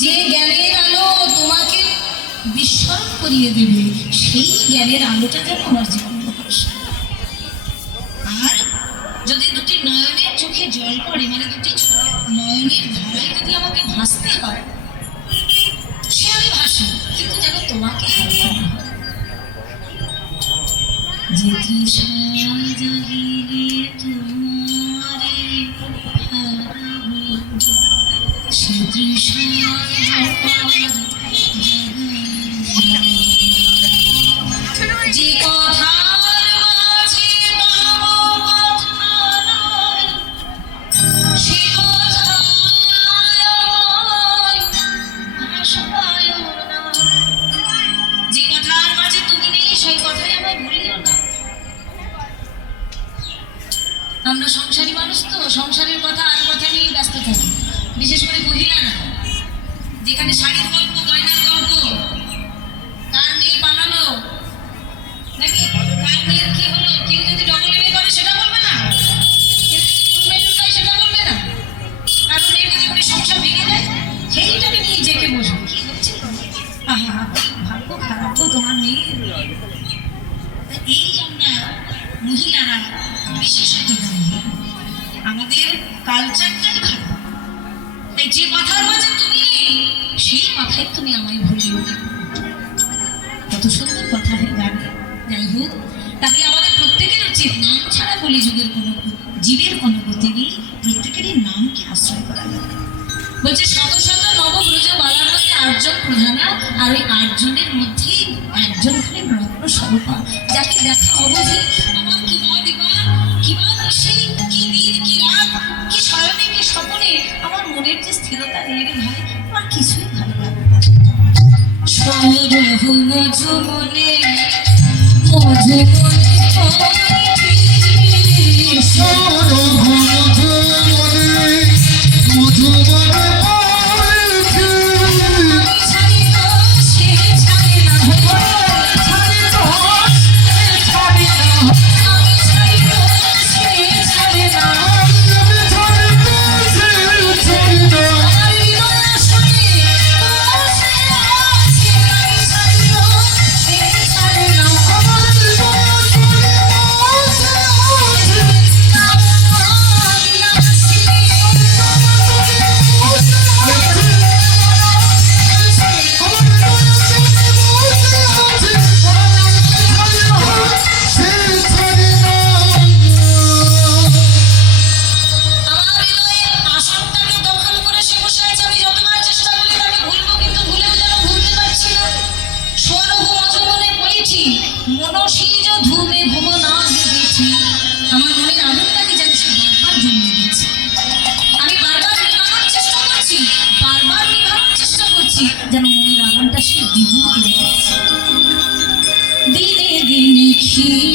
যে জ্ঞানের আলো তোমাকে বিস্মরণ করিয়ে দেবে, সেই জ্ঞানের আলোটা যেন আমার জীবন প্রকাশ। আর যদি দুটি নয়নের চোখে জল পড়ে, মানে দুটি নয়নের ধারায় যদি আমাকে ভাসতে হয়, সে আমি ভাসি, কিন্তু যেন তোমাকে হারাতে না হয়। যে তৃষায় জাগিলে তোমারে হারাবো, সে তৃষায় যে কথার মাঝে পাবো কথা নয়, সে কথায় ভাষায় না। যে কথার মাঝে তুমি নেই, সেই কথাই আমায় ভুলিও না। আমরা সংসারী মানুষ তো, সংসারের কথা আর কথা নিয়ে ব্যস্ত থাকি, বিশেষ করে মহিলারা। যেখানে শাড়ির গল্প, গয়নার গল্প, কার মেয়ে পালালো নাকি, কার মেয়ের কি হলো, কেউ যদি ডবল এমএ করে সেটা বলবে না, কেউ যদি ফুল মেডেল পায় সেটা বলবে না, কারণ মেয়ের যদি আপনি সংসার ভেঙে দেয় সেইটাকে নিয়ে জেগে বসবে, কি হচ্ছে আহা ভাগ্য খারাপ তো তোমার মেয়ে। এই আমরা মহিলারা বিশেষত আমাদের কালচারটাই খারাপ। তাই যে কথার মাঝে তুমি নেই, সেই কথাই তুমি আমায় ভুলিও না। কত সুন্দর কথা গানে। যাই হোক, তাহলে আমাদের প্রত্যেকের উচিত নাম ছাড়া বলি যুগের কোনো জীবের কোনো গতি নেই, প্রত্যেকেরই নামকে আশ্রয় করা যায়। বলছে শত শত নবব্রজ বালার মধ্যে 8 জন প্রধানা, আর ওই 8 জনের মধ্যেই একজন হলেন রত্ন স্বরূপা, যাকে দেখা অবধি আমার কিবা দিবা কিবা সেই কি দিন কি রাত কি শয়নে কি স্বপ্নে আমার মনের যে স্থিরতা নেই রে ভাই, আমার কিছুই ভালো লাগে না। সরহ মজুমনে মজুমনে যেন মনের আগুনটা সে দিনে দিনে ক্ষীণ